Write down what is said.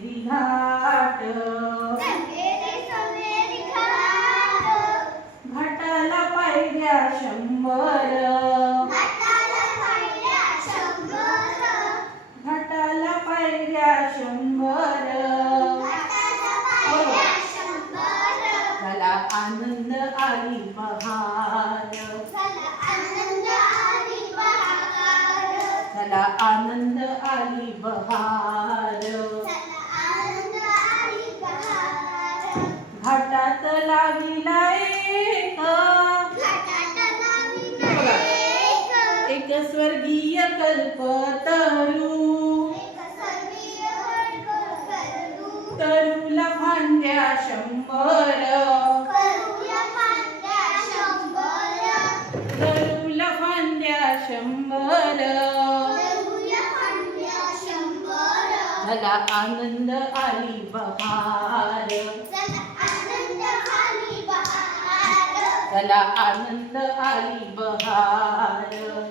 सोनेरी घाट. घाटाला पायऱ्या शंभर. घाटाला पायऱ्या शंभर. झाला आनंद आली बहार झाला आनंद आली बहार घाटात लाविला एक. एक. स्वर्गीय कल्पतरू तरूला फांद्या शंभर. तरूला फांद्या शंभर. आनंद आली बहार झाला आनंद आली बहार.